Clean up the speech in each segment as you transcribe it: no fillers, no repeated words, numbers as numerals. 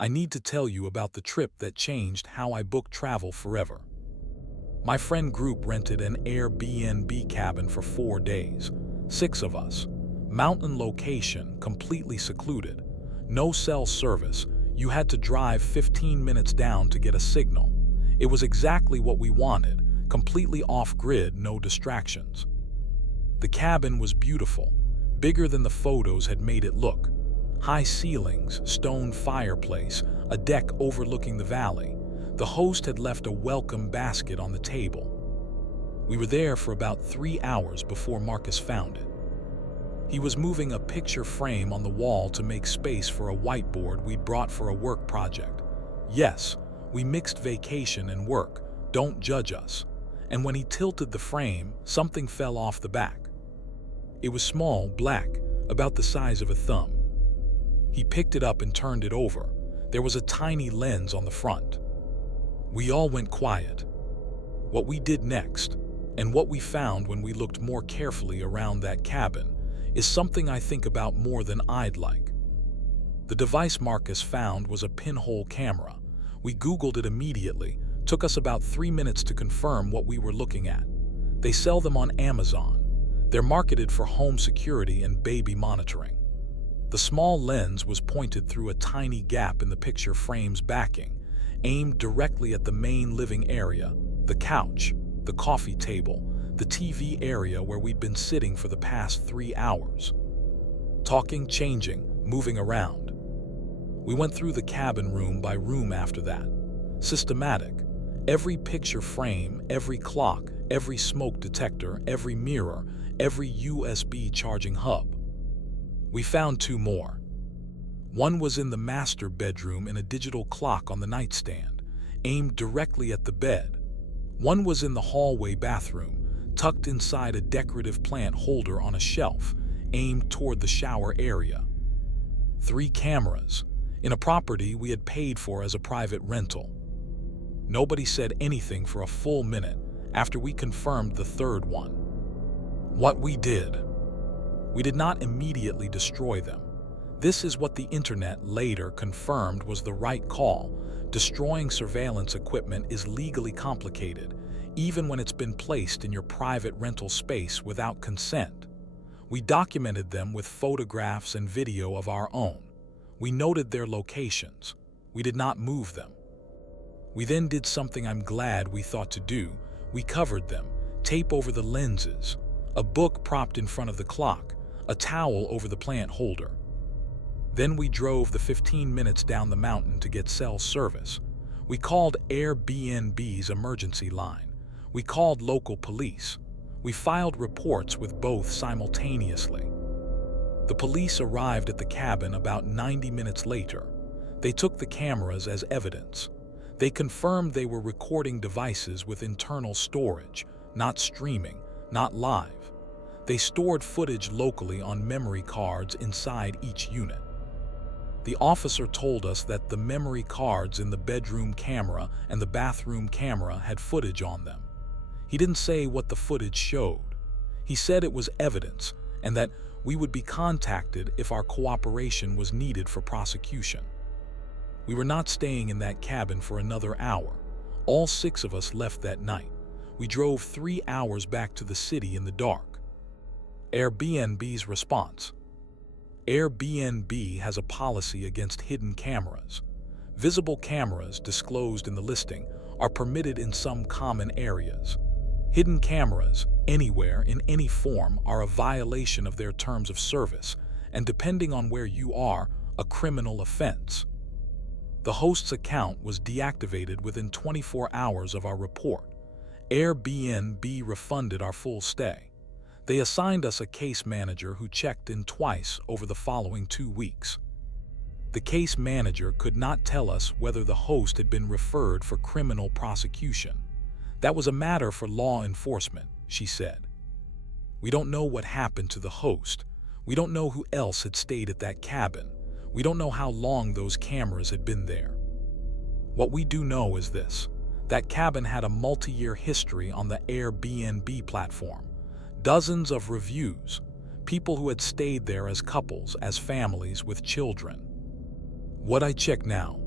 I need to tell you about the trip that changed how I book travel forever. My friend group rented an Airbnb cabin for 4 days, 6 of us. Mountain location, completely secluded. No cell service, you had to drive 15 minutes down to get a signal. It was exactly what we wanted, completely off-grid, no distractions. The cabin was beautiful, bigger than the photos had made it look. High ceilings, stone fireplace, a deck overlooking the valley. The host had left a welcome basket on the table. We were there for about 3 hours before Marcus found it. He was moving a picture frame on the wall to make space for a whiteboard we'd brought for a work project. Yes, we mixed vacation and work, don't judge us. And when he tilted the frame, something fell off the back. It was small, black, about the size of a thumb. He picked it up and turned it over. There was a tiny lens on the front. We all went quiet. What we did next, and what we found when we looked more carefully around that cabin, is something I think about more than I'd like. The device Marcus found was a pinhole camera. We Googled it immediately. Took us about 3 minutes to confirm what we were looking at. They sell them on Amazon. They're marketed for home security and baby monitoring. The small lens was pointed through a tiny gap in the picture frame's backing, aimed directly at the main living area, the couch, the coffee table, the TV area where we'd been sitting for the past 3 hours. Talking, changing, moving around. We went through the cabin room by room after that. Systematic. Every picture frame, every clock, every smoke detector, every mirror, every USB charging hub. We found 2 more. One was in the master bedroom in a digital clock on the nightstand, aimed directly at the bed. One was in the hallway bathroom, tucked inside a decorative plant holder on a shelf, aimed toward the shower area. 3 cameras, in a property we had paid for as a private rental. Nobody said anything for a full minute after we confirmed the 3rd one. What we did not immediately destroy them. This is what the internet later confirmed was the right call. Destroying surveillance equipment is legally complicated, even when it's been placed in your private rental space without consent. We documented them with photographs and video of our own. We noted their locations. We did not move them. We then did something I'm glad we thought to do. We covered them, tape over the lenses, a book propped in front of the clock, a towel over the plant holder. Then we drove the 15 minutes down the mountain to get cell service. We called Airbnb's emergency line. We called local police. We filed reports with both simultaneously. The police arrived at the cabin about 90 minutes later. They took the cameras as evidence. They confirmed they were recording devices with internal storage, not streaming, not live. They stored footage locally on memory cards inside each unit. The officer told us that the memory cards in the bedroom camera and the bathroom camera had footage on them. He didn't say what the footage showed. He said it was evidence and that we would be contacted if our cooperation was needed for prosecution. We were not staying in that cabin for another hour. All 6 of us left that night. We drove 3 hours back to the city in the dark. Airbnb's response. Airbnb has a policy against hidden cameras. Visible cameras disclosed in the listing are permitted in some common areas. Hidden cameras, anywhere, in any form, are a violation of their terms of service, and depending on where you are, a criminal offense. The host's account was deactivated within 24 hours of our report. Airbnb refunded our full stay. They assigned us a case manager who checked in twice over the following 2 weeks. The case manager could not tell us whether the host had been referred for criminal prosecution. That was a matter for law enforcement, she said. We don't know what happened to the host. We don't know who else had stayed at that cabin. We don't know how long those cameras had been there. What we do know is this: that cabin had a multi-year history on the Airbnb platform. Dozens of reviews, people who had stayed there as couples, as families with children. What I check now,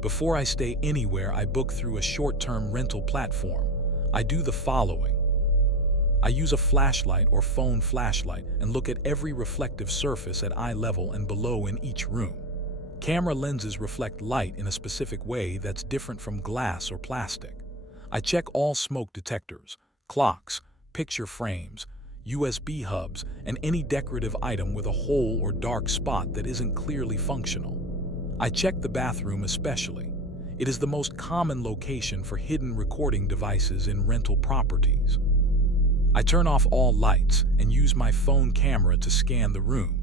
Before I stay anywhere, I book through a short-term rental platform. I do the following. I use a flashlight or phone flashlight and look at every reflective surface at eye level and below in each room. Camera lenses reflect light in a specific way that's different from glass or plastic. I check all smoke detectors, clocks, picture frames, USB hubs, and any decorative item with a hole or dark spot that isn't clearly functional. I check the bathroom especially. It is the most common location for hidden recording devices in rental properties. I turn off all lights and use my phone camera to scan the room.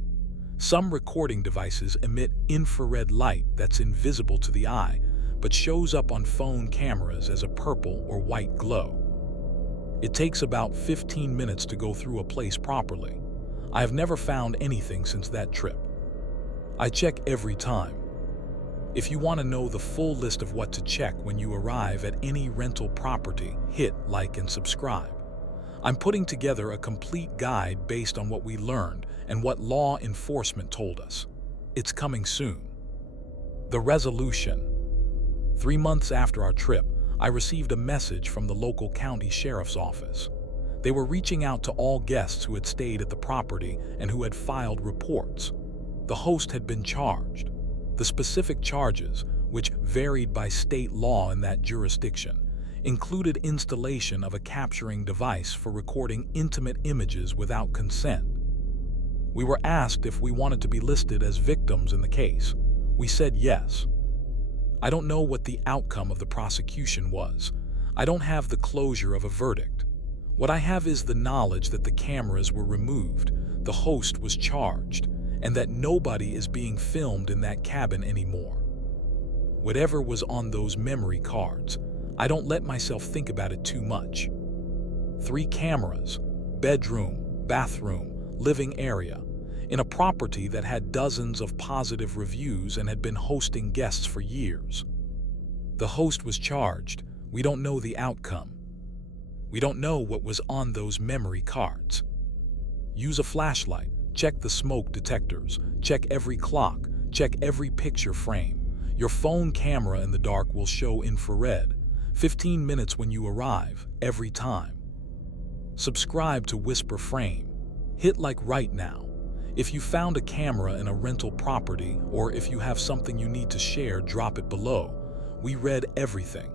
Some recording devices emit infrared light that's invisible to the eye, but shows up on phone cameras as a purple or white glow. It takes about 15 minutes to go through a place properly. I have never found anything since that trip. I check every time. If you want to know the full list of what to check when you arrive at any rental property, hit like and subscribe. I'm putting together a complete guide based on what we learned and what law enforcement told us. It's coming soon. The resolution. 3 months after our trip, I received a message from the local county sheriff's office. They were reaching out to all guests who had stayed at the property and who had filed reports. The host had been charged. The specific charges, which varied by state law in that jurisdiction, included installation of a capturing device for recording intimate images without consent. We were asked if we wanted to be listed as victims in the case. We said yes. I don't know what the outcome of the prosecution was. I don't have the closure of a verdict. What I have is the knowledge that the cameras were removed, the host was charged, and that nobody is being filmed in that cabin anymore. Whatever was on those memory cards, I don't let myself think about it too much. 3 cameras, bedroom, bathroom, living area, in a property that had dozens of positive reviews and had been hosting guests for years. The host was charged. We don't know the outcome. We don't know what was on those memory cards. Use a flashlight, check the smoke detectors, check every clock, check every picture frame. Your phone camera in the dark will show infrared. 15 minutes when you arrive, every time. Subscribe to WhisprFrame. Hit like right now. If you found a camera in a rental property, or if you have something you need to share, drop it below. We read everything.